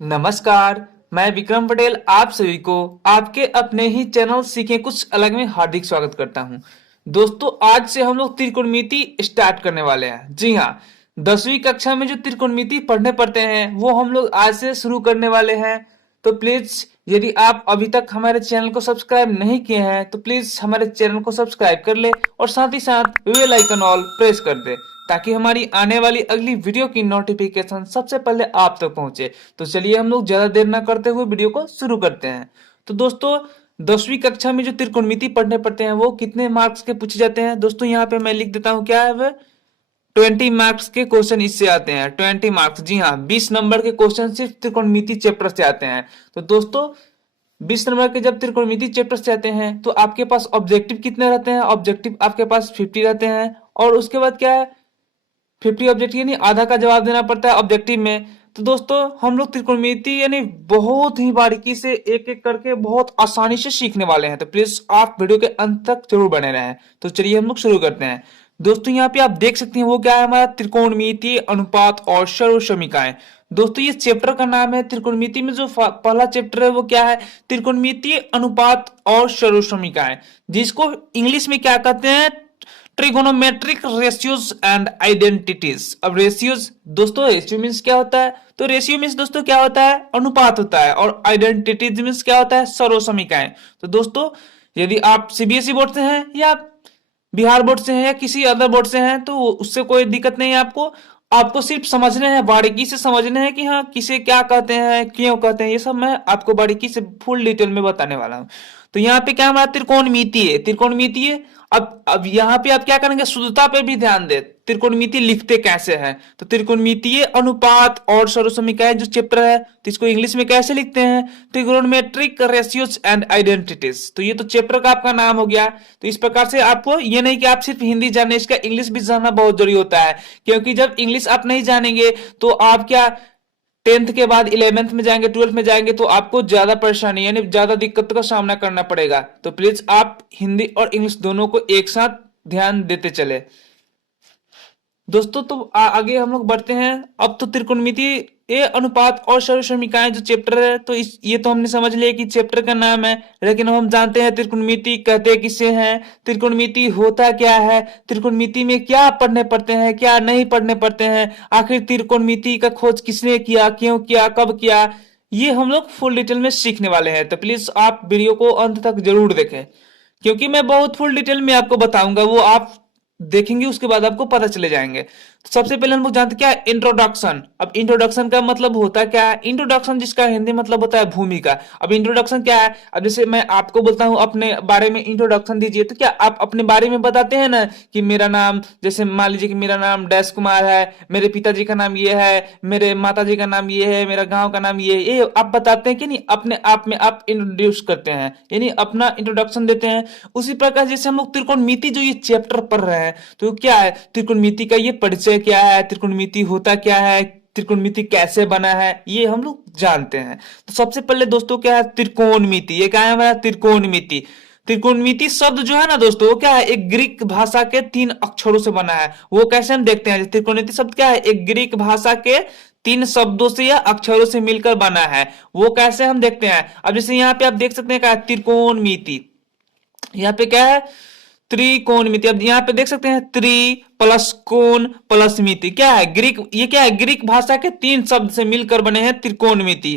नमस्कार। मैं विक्रम पटेल आप सभी को आपके अपने ही चैनल सीखे कुछ अलग में हार्दिक स्वागत करता हूं। दोस्तों, आज से हम लोग त्रिकोणमिति स्टार्ट करने वाले हैं। जी हाँ, 10वीं कक्षा में जो त्रिकोणमिति पढ़ने पड़ते हैं वो हम लोग आज से शुरू करने वाले हैं। तो प्लीज, यदि आप अभी तक हमारे चैनल को सब्सक्राइब नहीं किए हैं तो प्लीज हमारे चैनल को सब्सक्राइब कर ले और साथ ही साथ बेल आइकन ऑल प्रेस कर दे ताकि हमारी आने वाली अगली वीडियो की नोटिफिकेशन सबसे पहले आप तक पहुंचे। तो चलिए हम लोग ज्यादा देर ना करते हुए वीडियो को शुरू करते हैं। तो दोस्तों, 10वीं कक्षा में जो त्रिकोणमिति पढ़ने पड़ते हैं वो कितने मार्क्स के पूछे जाते हैं? दोस्तों यहाँ पे मैं लिख देता हूँ, क्या है वह 20 मार्क्स के क्वेश्चन इससे आते हैं। 20 मार्क्स, जी हाँ, 20 नंबर के क्वेश्चन सिर्फ त्रिकोणमिति चैप्टर से आते हैं। तो दोस्तों, 20 नंबर के जब त्रिकोणमिति चैप्टर से आते हैं तो आपके पास ऑब्जेक्टिव कितने रहते हैं? ऑब्जेक्टिव आपके पास 50 रहते हैं। और उसके बाद क्या है, 50 ऑब्जेक्टिव यानी आधा का जवाब देना पड़ता है ऑब्जेक्टिव में। तो दोस्तों, हम लोग त्रिकोणमिति यानी बहुत ही बारीकी से एक एक करके बहुत आसानी से सीखने वाले हैं। तो प्लीज आप वीडियो के अंत तक जरूर बने रहें। तो चलिए हम लोग शुरू करते हैं। दोस्तों यहाँ पे आप देख सकते हैं वो क्या है, हमारा त्रिकोणमिति अनुपात और सर्वसमीकाएं। दोस्तों, ये चैप्टर का नाम है। त्रिकोणमिति में जो पहला चैप्टर है वो क्या है, त्रिकोणमिति अनुपात और सर्वसमीकाएं, जिसको इंग्लिश में क्या कहते हैं, ट्रिगोनोमेट्रिक रेशियोज एंड आइडेंटिटीज। अब रेशियोज, दोस्तों रेशियो मीन्स क्या होता है? तो रेशियो मीन्स दोस्तों क्या होता है, अनुपात होता है। और आइडेंटिटीज मीन्स क्या होता है, सर्वसमीकाएं। तो दोस्तों, यदि आप सीबीएसई बोर्ड से हैं या बिहार बोर्ड से हैं या किसी अदर बोर्ड से हैं तो उससे कोई दिक्कत नहीं है। आपको आपको सिर्फ समझने हैं, बारीकी से समझने हैं कि हाँ किसे क्या कहते हैं, क्यों कहते हैं, ये सब मैं आपको बारीकी से फुल डिटेल में बताने वाला हूँ। तो यहाँ पे क्या हमारा त्रिकोणमिति है, त्रिकोणमिति है। अब यहाँ पे आप क्या करेंगे, शुद्धता पे भी ध्यान दे, त्रिकोणमिति लिखते कैसे हैं। तो त्रिकोणमितीय अनुपात और सर्वसमीकाएं जो चैप्टर है तो इसको इंग्लिश में कैसे लिखते हैं, ट्रिगोनोमेट्रिक रेशियोज एंड आइडेंटिटीज। तो ये तो चैप्टर का आपका नाम हो गया। तो इस प्रकार से आपको ये नहीं कि आप सिर्फ हिंदी जाने, इसका इंग्लिश भी जानना बहुत जरूरी होता है। क्योंकि जब इंग्लिश आप नहीं जानेंगे तो आप क्या 10th के बाद 11th में जाएंगे, 12th में जाएंगे तो आपको ज्यादा परेशानी यानी ज्यादा दिक्कत का सामना करना पड़ेगा। तो प्लीज आप हिंदी और इंग्लिश दोनों को एक साथ ध्यान देते चले। दोस्तों, तो आगे हम लोग बढ़ते हैं। अब तो त्रिकोणमिति ए अनुपात और सर्वसमीकाएं जो चैप्टर है तो ये तो हमने समझ लिया कि चैप्टर का नाम है। लेकिन हम जानते हैं त्रिकोणमिति कहते किसे हैं, त्रिकोणमिति होता क्या है, त्रिकोणमिति में क्या पढ़ने पड़ते हैं, क्या नहीं पढ़ने पड़ते हैं, आखिर त्रिकोणमिति का खोज किसने किया, क्यों किया, कब किया, ये हम लोग फुल डिटेल में सीखने वाले हैं। तो प्लीज आप वीडियो को अंत तक जरूर देखें, क्योंकि मैं बहुत फुल डिटेल में आपको बताऊंगा, वो आप देखेंगे उसके बाद आपको पता चले जाएंगे। तो सबसे पहले हम लोग जानते क्या है, इंट्रोडक्शन। अब इंट्रोडक्शन का मतलब होता क्या है, इंट्रोडक्शन जिसका हिंदी मतलब होता है भूमिका। अब इंट्रोडक्शन क्या है, अब जैसे मैं आपको बोलता हूं अपने बारे में इंट्रोडक्शन दीजिए, तो क्या आप अपने बारे में बताते हैं ना कि मेरा नाम, जैसे मान लीजिए कि मेरा नाम डैश कुमार है, मेरे पिताजी का नाम ये है, मेरे माताजी का नाम ये है, मेरा गांव का नाम ये आप बताते हैं कि नहीं, अपने आप में आप इंट्रोड्यूस करते हैं यानी अपना इंट्रोडक्शन देते हैं। उसी प्रकार जैसे हम लोग त्रिकोणमिति जो ये चैप्टर पढ़ रहे हैं तो क्या है, त्रिकोणमिति का ये परिचय क्या है, त्रिकोणमिति होता क्या है, त्रिकोणमिति कैसे बना है, ये हम लोग जानते हैं। तो सबसे पहले दोस्तों क्या है, त्रिकोणमिति। ये क्या है हमारा, त्रिकोणमिति। त्रिकोणमिति शब्द जो है ना दोस्तों, वो क्या है, एक ग्रीक भाषा के 3 अक्षरों से बना है। वो कैसे हम देखते हैं, त्रिकोणमिति शब्द क्या है, एक ग्रीक भाषा के 3 शब्दों से या अक्षरों से मिलकर बना है। वो कैसे हम देखते हैं, अब जैसे यहाँ पे आप देख सकते हैं क्या है, त्रिकोणमिति। यहाँ पे क्या है, त्रिकोणमिति। अब यहाँ पे देख सकते हैं त्रि प्लस कोण प्लस मिति, क्या है, ग्रीक, ये क्या है, ग्रीक भाषा के 3 शब्द से मिलकर बने हैं त्रिकोणमिति।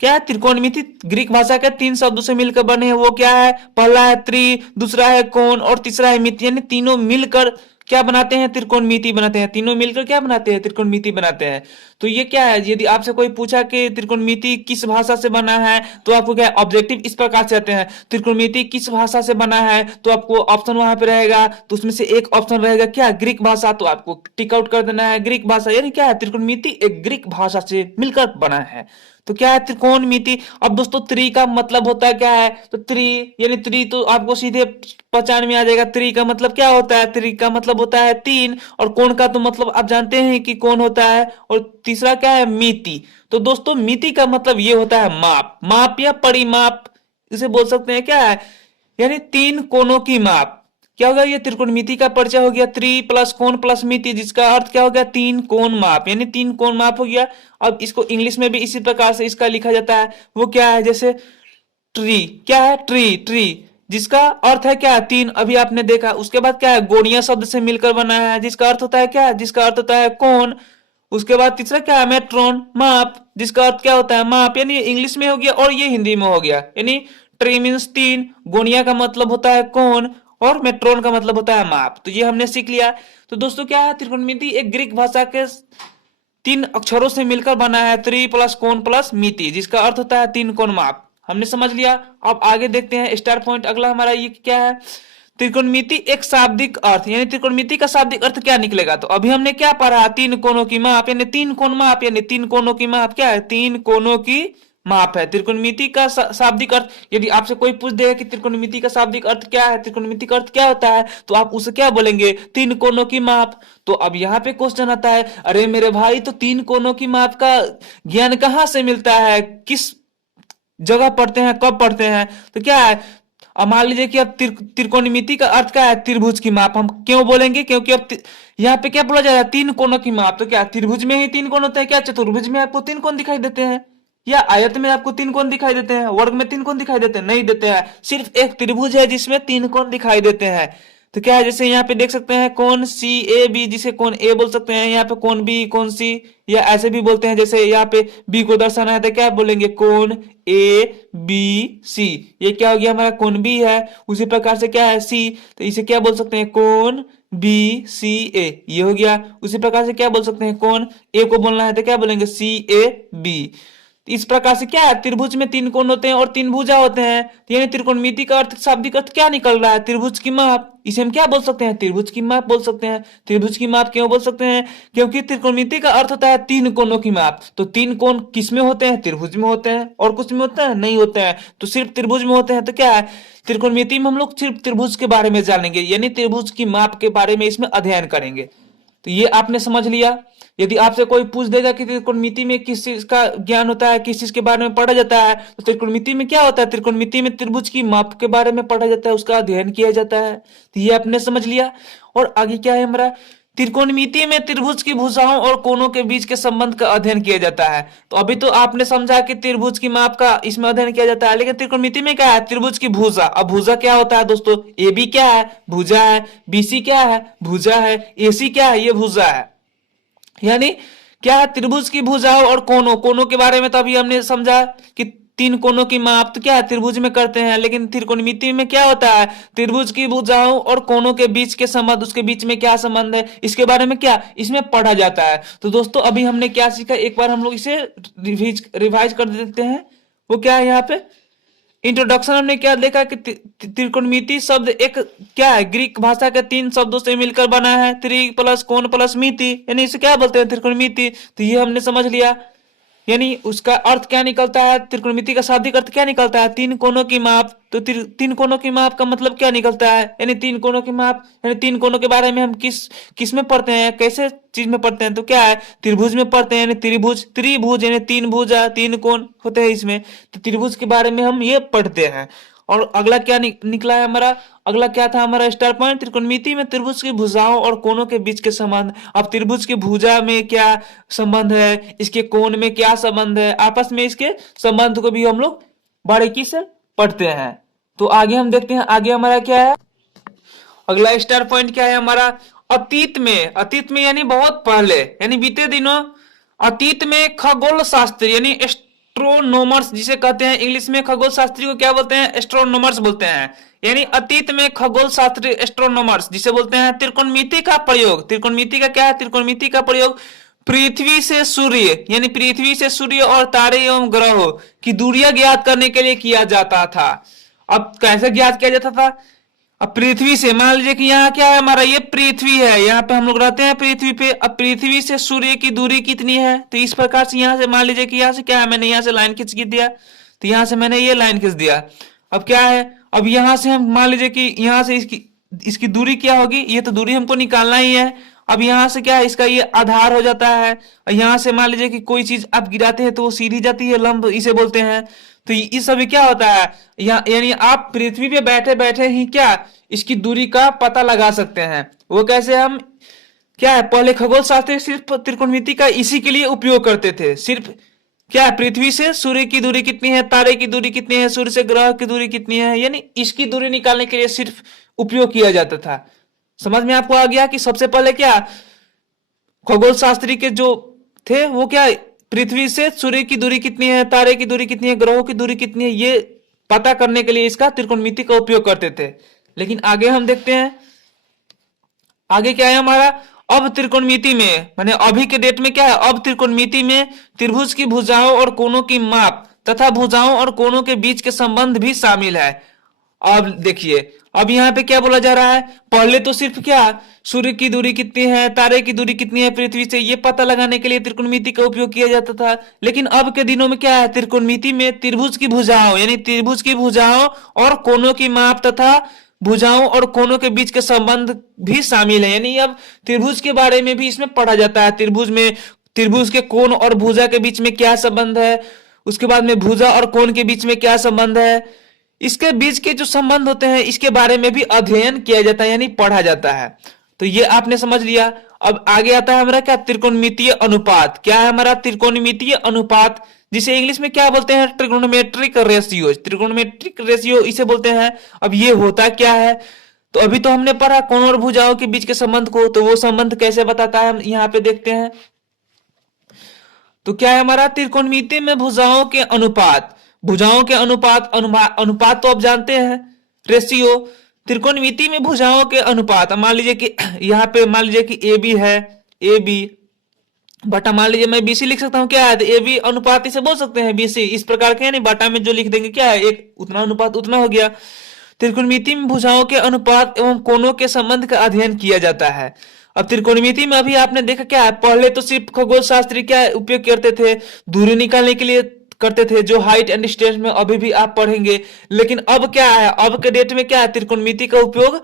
क्या है, त्रिकोणमिति ग्रीक भाषा के 3 शब्दों से मिलकर बने हैं। वो क्या है, पहला है त्रि, दूसरा है कोण और तीसरा है मिति, यानी तीनों मिलकर क्या बनाते हैं, त्रिकोणमिति बनाते हैं। तीनों मिलकर क्या बनाते हैं, त्रिकोणमिति बनाते हैं। तो ये क्या है, यदि आपसे कोई पूछा कि त्रिकोणमिति किस भाषा से बना है तो आपको क्या ऑब्जेक्टिव इस प्रकार से आते हैं, त्रिकोणमिति किस भाषा से बना है तो आपको ऑप्शन वहां पे रहेगा, तो उसमें से एक ऑप्शन रहेगा क्या, ग्रीक भाषा, तो आपको टिक आउट कर देना है ग्रीक भाषा। यानी क्या है, त्रिकोणमिति एक ग्रीक भाषा से मिलकर बना है। तो क्या है, त्रिकोणमिति। अब दोस्तों त्रि का मतलब होता है क्या है, तो त्रि यानी त्रि तो आपको सीधे पहचान में आ जाएगा। त्रि का मतलब क्या होता है, त्रि का मतलब होता है 3, और कोण का तो मतलब आप जानते हैं कि कोण होता है। और तीसरा क्या है, मिति। तो दोस्तों मिति का मतलब ये होता है माप, माप या परिमाप इसे बोल सकते हैं, क्या है, यानी 3 कोणों की माप। क्या होगा, ये त्रिकोणमिति का परिचय हो गया। त्रि प्लस कोण प्लस मिति, जिसका अर्थ क्या हो गया, तीन कोण माप, यानी तीन कोण माप हो गया। अब इसको इंग्लिश में भी इसी प्रकार से इसका लिखा जाता है। वो क्या है, जैसे ट्री, क्या है, ट्री, ट्री, जिसका अर्थ है क्या, तीन, अभी आपने देखा। उसके बाद क्या है, गोनिया शब्द से मिलकर बना है, जिसका अर्थ होता है क्या, जिसका अर्थ होता है कोण। उसके बाद तीसरा क्या है, मेट्रोन, माप, जिसका अर्थ क्या होता है, माप, यानी इंग्लिश में हो गया और ये हिंदी में हो गया। यानी ट्री मीन्स तीन, गोनिया का मतलब होता है कोण, और मेट्रोन का मतलब होता है माप। तो ये हमने सीख लिया। तो दोस्तों क्या है, त्रिकोणमिति एक ग्रीक भाषा के तीन अक्षरों से मिलकर बना है, त्रि प्लस कोण प्लस मिति, जिसका अर्थ होता है तीन कोण माप। हमने समझ लिया। अब आगे देखते हैं स्टार पॉइंट अगला हमारा, ये क्या है, त्रिकोणमिति एक शाब्दिक अर्थ, यानी त्रिकोणमिति का शाब्दिक अर्थ क्या निकलेगा। तो अभी हमने क्या पढ़ा, तीन कोणों की माप, यानी तीन कोण माप, यानी तीन कोणों की माप क्या है, तीन कोणों की माप है त्रिकोणमिति का शाब्दिक अर्थ। यदि आपसे कोई पूछ देगा कि त्रिकोणमिति का शाब्दिक अर्थ क्या है, त्रिकोणमिति का अर्थ क्या होता है, तो आप उसे क्या बोलेंगे, तीन कोणों की माप। तो अब यहाँ पे क्वेश्चन आता है, अरे मेरे भाई, तो तीन कोणों की माप का ज्ञान कहाँ से मिलता है, किस जगह पढ़ते हैं, कब पढ़ते हैं। तो क्या है, अब मान लीजिए कि अब त्रिकोणमिति का अर्थ क्या है, त्रिभुज की माप। हम क्यों बोलेंगे, क्योंकि अब यहाँ पे क्या बोला जा रहा है, तीन कोणों की माप। तो क्या त्रिभुज में ही तीन कोण होते हैं क्या, चतुर्भुज में आपको तीन कोण दिखाई देते हैं, या आयत में आपको तीन कोण दिखाई देते हैं, वर्ग में तीन कोण दिखाई देते हैं, नहीं देते हैं। सिर्फ एक त्रिभुज है जिसमें तीन कोण दिखाई देते हैं। तो क्या है, जैसे यहाँ पे देख सकते हैं कोण सी ए बी, जिसे कोण ए बोल सकते हैं, यहाँ पे कोण बी, कोण सी, या ऐसे भी बोलते हैं। जैसे यहाँ पे बी को दर्शाना है तो क्या बोलेंगे, कोण ए बी सी, ये क्या हो गया हमारा, कोण बी है। उसी प्रकार से क्या है, सी, तो इसे क्या बोल सकते हैं, कोण बी सी ए, ये हो गया। उसी प्रकार से क्या बोल सकते हैं, कोण ए को बोलना है तो क्या बोलेंगे, सी ए बी। इस प्रकार से क्या है, त्रिभुज में तीन कोण होते हैं और तीन भुजा होते हैं। तो यानी त्रिकोणमिति का अर्थ, शाब्दिक अर्थ क्या निकल रहा है, त्रिभुज की माप। इसे हम क्या बोल सकते हैं, त्रिभुज की माप बोल सकते हैं। त्रिभुज की माप क्यों बोल सकते हैं, क्योंकि त्रिकोणमिति का अर्थ होता है तीन कोणों की माप। तो तीन कोण किस में होते हैं, त्रिभुज में होते हैं, और कुछ में होता है, नहीं होते हैं। तो सिर्फ त्रिभुज में होते हैं। तो क्या है, त्रिकोणमिति में हम लोग सिर्फ त्रिभुज के बारे में जानेंगे, यानी त्रिभुज की माप के बारे में इसमें अध्ययन करेंगे। तो ये आपने समझ लिया। यदि आपसे कोई पूछ देगा कि त्रिकोणमिति में किस चीज का ज्ञान होता है, किस चीज के बारे में पढ़ा जाता है, तो त्रिकोणमिति में क्या होता है, त्रिकोणमिति में त्रिभुज की माप के बारे में पढ़ा जाता है, उसका अध्ययन किया जाता है। तो ये आपने समझ लिया। और आगे क्या है हमारा, त्रिकोणमिति में त्रिभुज की भुजाओं और कोणों के बीच के संबंध का अध्ययन किया जाता है। तो अभी तो आपने समझा कि त्रिभुज की माप का इसमें अध्ययन किया जाता है, लेकिन त्रिकोणमिति में क्या है, त्रिभुज की भुजा। अब भुजा क्या होता है दोस्तों, ए बी क्या है, भुजा है, बीसी क्या है, भुजा है, एसी क्या है, ये भुजा है। यानी क्या है, त्रिभुज की भुजाओं और कोणों, कोणों के बारे में तो अभी हमने समझा कि तीन कोणों की माप तो क्या है, त्रिभुज में करते हैं। लेकिन त्रिकोणमिति में क्या होता है, त्रिभुज की भुजाओं और कोणों के बीच के संबंध, उसके बीच में क्या संबंध है, इसके बारे में क्या इसमें पढ़ा जाता है। तो दोस्तों अभी हमने क्या सीखा, एक बार हम लोग इसे रिवाइज कर देते हैं। वो क्या है, यहाँ पे इंट्रोडक्शन हमने क्या देखा कि त्रिकोणमिति शब्द एक क्या है, ग्रीक भाषा के तीन शब्दों से मिलकर बना है, त्रि प्लस कोण प्लस मिति, यानी इसे क्या बोलते हैं, त्रिकोणमिति। तो ये हमने समझ लिया। यानी उसका अर्थ क्या निकलता है, त्रिकोणमिति का शाब्दिक अर्थ क्या निकलता है, तीन कोणों की माप। तो तीन कोणों की माप का मतलब क्या निकलता है, यानी तीन कोणों की माप, यानी तीन कोणों के बारे में हम किस में पढ़ते हैं, कैसे चीज में पढ़ते हैं। तो क्या है, त्रिभुज में पढ़ते हैं, यानी त्रिभुज, त्रिभुज यानी तीन भुजा, तीन कोण होते हैं इसमें। तो त्रिभुज के बारे में हम ये पढ़ते हैं। और अगला क्या निकला है हमारा, अगला क्या था हमारा स्टार पॉइंट, त्रिकोणमिति में त्रिभुज की भुजाओं और कोणों के बीच के संबंध। अब त्रिभुज की भुजा में क्या संबंध है, इसके कोण में क्या संबंध है, आपस में इसके संबंध को भी हम लोग बारीकी से पढ़ते हैं। तो आगे हम देखते हैं, आगे हमारा क्या है, अगला स्टार पॉइंट क्या है हमारा, अतीत में। अतीत में यानी बहुत पहले, यानी बीते दिनों। अतीत में खगोल शास्त्र यानी एस्ट्रोनॉमर्स जिसे कहते हैं, इंग्लिश में खगोल शास्त्री को क्या बोलते हैं, एस्ट्रोनॉमर्स बोलते हैं। यानी अतीत में खगोल शास्त्री एस्ट्रोनॉमर्स जिसे बोलते हैं, त्रिकोणमिति का प्रयोग। त्रिकोणमिति का क्या है, त्रिकोणमिति का प्रयोग पृथ्वी से सूर्य, यानी पृथ्वी से सूर्य और तारे एवं ग्रहों की दूरियां ज्ञात करने के लिए किया जाता था। अब कैसे ज्ञात किया जाता था, अब पृथ्वी से, मान लीजिए कि यहाँ क्या है हमारा, ये पृथ्वी है, यहाँ पे हम लोग रहते हैं पृथ्वी पे। अब पृथ्वी से सूर्य की दूरी कितनी है, तो इस प्रकार से यहाँ से मान लीजिए कि यहाँ से क्या है, मैंने यहाँ से लाइन खींच दिया, तो यहाँ से मैंने ये लाइन खींच दिया। अब क्या है, अब यहाँ से हम मान लीजिए कि यहाँ से इसकी दूरी क्या होगी, ये तो दूरी हमको निकालना ही है। अब यहाँ से क्या है, इसका ये आधार हो जाता है। यहाँ से मान लीजिए कि कोई चीज आप गिराते हैं तो वो सीधी जाती है, लंब इसे बोलते हैं। तो इस अभी क्या होता है, यहाँ यानी आप पृथ्वी पे बैठे बैठे ही क्या इसकी दूरी का पता लगा सकते हैं। वो कैसे, हम क्या है, पहले खगोल शास्त्री सिर्फ त्रिकोणमिति का इसी के लिए उपयोग करते थे। सिर्फ क्या है, पृथ्वी से सूर्य की दूरी कितनी है, तारे की दूरी कितनी है, सूर्य से ग्रह की दूरी कितनी है, यानी इसकी दूरी निकालने के लिए सिर्फ उपयोग किया जाता था। समझ में आपको आ गया कि सबसे पहले क्या खगोल शास्त्री के जो थे वो क्या पृथ्वी से सूर्य की दूरी कितनी है, तारे की दूरी कितनी है, ग्रहों की दूरी कितनी है, ये पता करने के लिए इसका त्रिकोणमिति का उपयोग करते थे। लेकिन आगे हम देखते हैं, आगे क्या है हमारा, अब त्रिकोणमिति में माने अभी के डेट में क्या है, अब त्रिकोणमिति में त्रिभुज की भुजाओं और कोणों की माप तथा भुजाओं और कोणों के बीच के संबंध भी शामिल है। अब देखिए, अब यहाँ पे क्या बोला जा रहा है, पहले तो सिर्फ क्या सूर्य की दूरी कितनी है, तारे की दूरी कितनी है पृथ्वी से, ये पता लगाने के लिए त्रिकोणमिति का उपयोग किया जाता था। लेकिन अब के दिनों में क्या है, त्रिकोणमिति में त्रिभुज की भुजाओं यानी त्रिभुज की भुजाओं और कोणों की माप तथा भुजाओं और कोणों के बीच के संबंध भी शामिल है। यानी अब त्रिभुज के बारे में भी इसमें पढ़ा जाता है। त्रिभुज में त्रिभुज के कोण और भुजा के बीच में क्या संबंध है, उसके बाद में भुजा और कोण के बीच में क्या संबंध है, इसके बीच के जो संबंध होते हैं इसके बारे में भी अध्ययन किया जाता है, यानी पढ़ा जाता है। तो ये आपने समझ लिया। अब आगे आता है हमारा क्या, त्रिकोणमितीय अनुपात। क्या है हमारा त्रिकोणमितीय अनुपात, जिसे इंग्लिश में क्या बोलते हैं, ट्रिगोनोमेट्रिक रेशियो। ट्रिगोनोमेट्रिक रेशियो इसे बोलते हैं। अब ये होता क्या है, तो अभी तो हमने पढ़ा कोण और भुजाओं के बीच के संबंध को, तो वो संबंध कैसे बताता है हम यहाँ पे देखते हैं। तो क्या है हमारा त्रिकोणमिति में भुजाओं के अनुपात, भुजाओं के अनुपात, अनुपात तो आप जानते हैं रेशियो। त्रिकोणमिति में भुजाओं के अनुपात, मान लीजिए कि यहाँ पे मान लीजिए कि ए बी है, ए बी बटा मान लीजिए मैं बीसी लिख सकता हूँ, क्या है ए बी अनुपात इसे बोल सकते हैं बीसी, इस प्रकार के, यानी बटा में जो लिख देंगे क्या है एक उतना अनुपात उतना हो गया। त्रिकोणमिति में भुजाओं के अनुपात एवं कोणों के संबंध का अध्ययन किया जाता है। अब त्रिकोणमिति में अभी आपने देखा क्या है, पहले तो सिर्फ खगोल शास्त्री क्या उपयोग करते थे, दूरी निकालने के लिए करते थे, जो हाइट एंड डिस्टेंस में अभी भी आप पढ़ेंगे। लेकिन अब क्या है, अब के डेट में क्या है, त्रिकोणमिति का उपयोग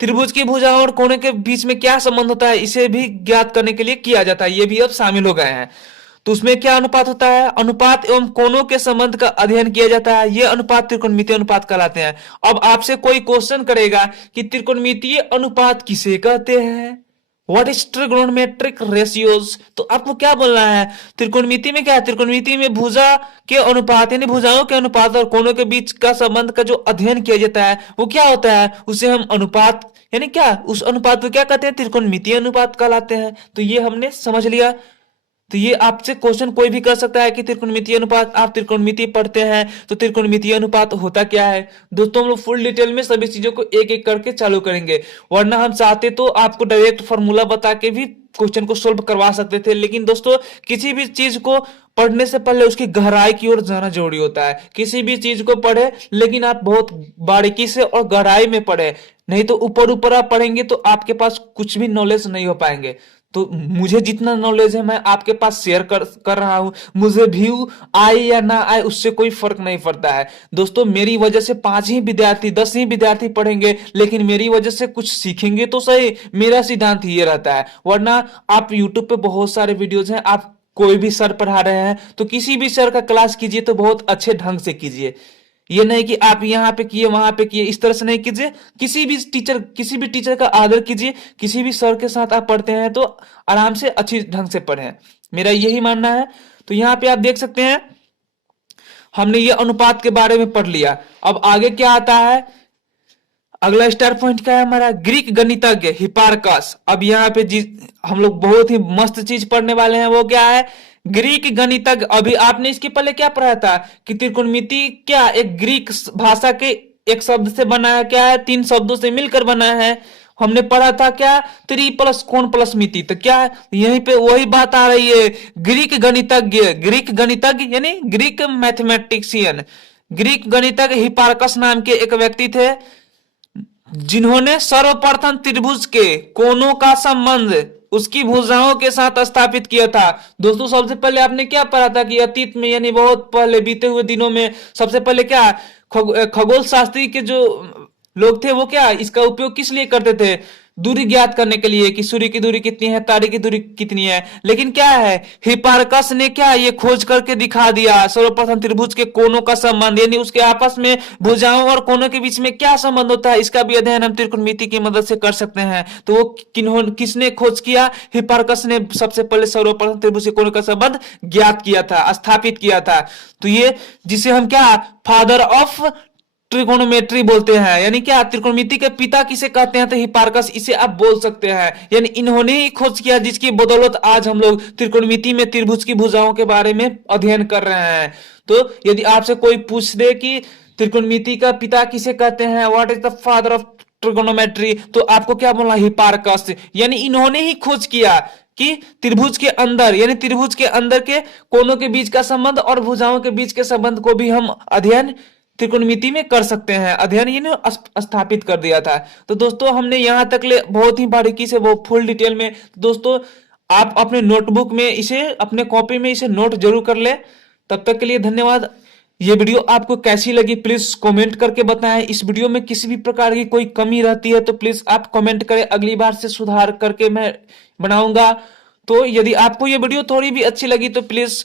त्रिभुज की भुजाओं और कोने के बीच में क्या संबंध होता है इसे भी ज्ञात करने के लिए किया जाता है। ये भी अब शामिल हो गए हैं। तो उसमें क्या अनुपात होता है, अनुपात एवं कोणों के संबंध का अध्ययन किया जाता है। ये अनुपात त्रिकोणमितीय अनुपात कहलाते हैं। अब आपसे कोई क्वेश्चन करेगा कि त्रिकोणमितीय अनुपात किसे कहते हैं, व्हाट इज ट्रिगोनोमेट्रिक रेशियोज, तो आपको क्या बोलना है, त्रिकोणमिति में क्या है, त्रिकोणमिति में भुजा के अनुपात यानी भुजाओं के अनुपात और कोणों के बीच का संबंध का जो अध्ययन किया जाता है वो क्या होता है, उसे हम अनुपात यानी क्या उस अनुपात को क्या कहते हैं, त्रिकोणमितीय अनुपात कहलाते हैं। तो ये हमने समझ लिया। तो ये आपसे क्वेश्चन कोई भी कर सकता है कि त्रिकोणमितीय अनुपात, आप त्रिकोणमिति पढ़ते हैं तो त्रिकोणमितीय अनुपात होता क्या है। दोस्तों हम लोग फुल डिटेल में सभी चीजों को एक एक करके चालू करेंगे, वरना हम चाहते तो आपको डायरेक्ट फॉर्मूला बता के भी क्वेश्चन को सोल्व करवा सकते थे। लेकिन दोस्तों किसी भी चीज को पढ़ने से पहले उसकी गहराई की ओर जाना जरूरी होता है। किसी भी चीज को पढ़े लेकिन आप बहुत बारीकी से और गहराई में पढ़े, नहीं तो ऊपर ऊपर आप पढ़ेंगे तो आपके पास कुछ भी नॉलेज नहीं हो पाएंगे। तो मुझे जितना नॉलेज है मैं आपके पास शेयर कर रहा हूं। मुझे व्यू आए या ना आए उससे कोई फर्क नहीं पड़ता है। दोस्तों मेरी वजह से 5 ही विद्यार्थी 10 ही विद्यार्थी पढ़ेंगे, लेकिन मेरी वजह से कुछ सीखेंगे तो सही। मेरा सिद्धांत ये रहता है। वरना आप यूट्यूब पे बहुत सारे वीडियोज हैं, आप कोई भी सर पढ़ा रहे हैं तो किसी भी सर का क्लास कीजिए तो बहुत अच्छे ढंग से कीजिए। ये नहीं कि आप यहाँ पे किए वहां पे किए, इस तरह से नहीं कीजिए। किसी भी टीचर का आदर कीजिए। किसी भी सर के साथ आप पढ़ते हैं तो आराम से अच्छी ढंग से पढ़ें, मेरा यही मानना है। तो यहाँ पे आप देख सकते हैं हमने ये अनुपात के बारे में पढ़ लिया। अब आगे क्या आता है, अगला स्टार पॉइंट क्या है हमारा, ग्रीक गणितज्ञ हिपार्कस। अब यहाँ पे हम लोग बहुत ही मस्त चीज पढ़ने वाले हैं, वो क्या है, ग्रीक गणितज्ञ। अभी आपने इसके पहले क्या पढ़ा था कि त्रिकोणमिति क्या एक ग्रीक भाषा के एक शब्द से बना है, क्या है 3 शब्दों से मिलकर बना है। हमने पढ़ा था क्या, त्रि प्लस कोण प्लस मिति। तो क्या है यहीं पे वही बात आ रही है, ग्रीक गणितज्ञ यानी ग्रीक मैथमेटिशियन, ग्रीक गणितज्ञ हिपार्कस नाम के एक व्यक्ति थे जिन्होंने सर्वप्रथम त्रिभुज के कोणों का संबंध उसकी भुजाओं के साथ स्थापित किया था। दोस्तों सबसे पहले आपने क्या पढ़ा था कि अतीत में यानी बहुत पहले बीते हुए दिनों में सबसे पहले क्या खगोल शास्त्री के जो लोग थे वो क्या इसका उपयोग किस लिए करते थे, दूरी ज्ञात करने के लिए कि सूर्य की दूरी कितनी है, तारे की दूरी कितनी है। लेकिन क्या है, हिपार्कस ने क्या ये खोज करके दिखा दिया सर्वप्रथम त्रिभुज के कोनों का संबंध, यानी उसके आपस में भुजाओं और कोनों के बीच में क्या संबंध होता है, इसका भी अध्ययन हम त्रिकोणमिति की मदद से कर सकते हैं। तो वो किसने खोज किया, हिपार्कस ने सबसे पहले सर्वप्रथम त्रिभुज के कोनों का संबंध ज्ञात किया था, स्थापित किया था। तो ये जिसे हम क्या फादर ऑफ त्रिकोणोमेट्री बोलते हैं, यानी क्या त्रिकोणमिति के पिता किसे कहते हैं, तो हिपार्कस इसे आप बोल सकते हैं। यानी इन्होंने ही खोज किया जिसकी बदौलत आज हम लोग त्रिकोणमिति में त्रिभुज की भुजाओं के बारे में अध्ययन कर रहे हैं। तो यदि आपसे कोई पूछ दे कि त्रिकोणमिति का पिता किसे कहते हैं, what is the father of trigonometry, तो आपको क्या बोलना, हिपार्कस। यानी इन्होंने ही खोज किया कि त्रिभुज के अंदर, यानी त्रिभुज के अंदर के कोनों के बीच का संबंध और भुजाओं के बीच के संबंध को भी हम अध्ययन त्रिकोणमिति में कर सकते हैं। अध्ययन ये स्थापित कर दिया था। तो दोस्तों हमने यहां तक ले बहुत ही बारीकी से, वो फुल डिटेल में। दोस्तों आप अपने नोटबुक में इसे, अपने कॉपी में इसे नोट जरूर कर ले। तब तक के लिए धन्यवाद। ये वीडियो आपको कैसी लगी प्लीज कमेंट करके बताएं। इस वीडियो में किसी भी प्रकार की कोई कमी रहती है तो प्लीज आप कमेंट करें, अगली बार से सुधार करके मैं बनाऊंगा। तो यदि आपको ये वीडियो थोड़ी भी अच्छी लगी तो प्लीज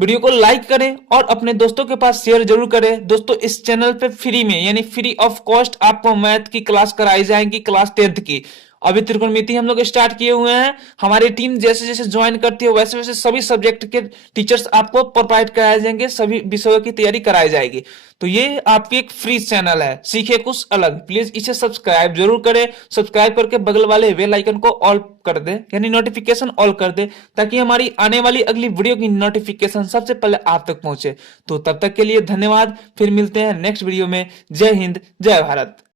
वीडियो को लाइक करें और अपने दोस्तों के पास शेयर जरूर करें। दोस्तों इस चैनल पे फ्री में, यानी फ्री ऑफ कॉस्ट आपको मैथ की क्लास कराई जाएगी, क्लास 10th की। अभी त्रिकोणमिति हम लोग स्टार्ट किए हुए हैं। हमारी टीम जैसे जैसे ज्वाइन करती है वैसे वैसे सभी सब्जेक्ट के टीचर्स आपको प्रोवाइड कराए जाएंगे, सभी विषयों की तैयारी कराई जाएगी। तो ये आपकी एक फ्री चैनल है, सीखे कुछ अलग। प्लीज इसे सब्सक्राइब जरूर करें। सब्सक्राइब करके बगल वाले बेल आइकन को ऑल कर दे, यानी नोटिफिकेशन ऑल कर दे, ताकि हमारी आने वाली अगली वीडियो की नोटिफिकेशन सबसे पहले आप तक पहुंचे। तो तब तक के लिए धन्यवाद। फिर मिलते हैं नेक्स्ट वीडियो में। जय हिंद, जय भारत।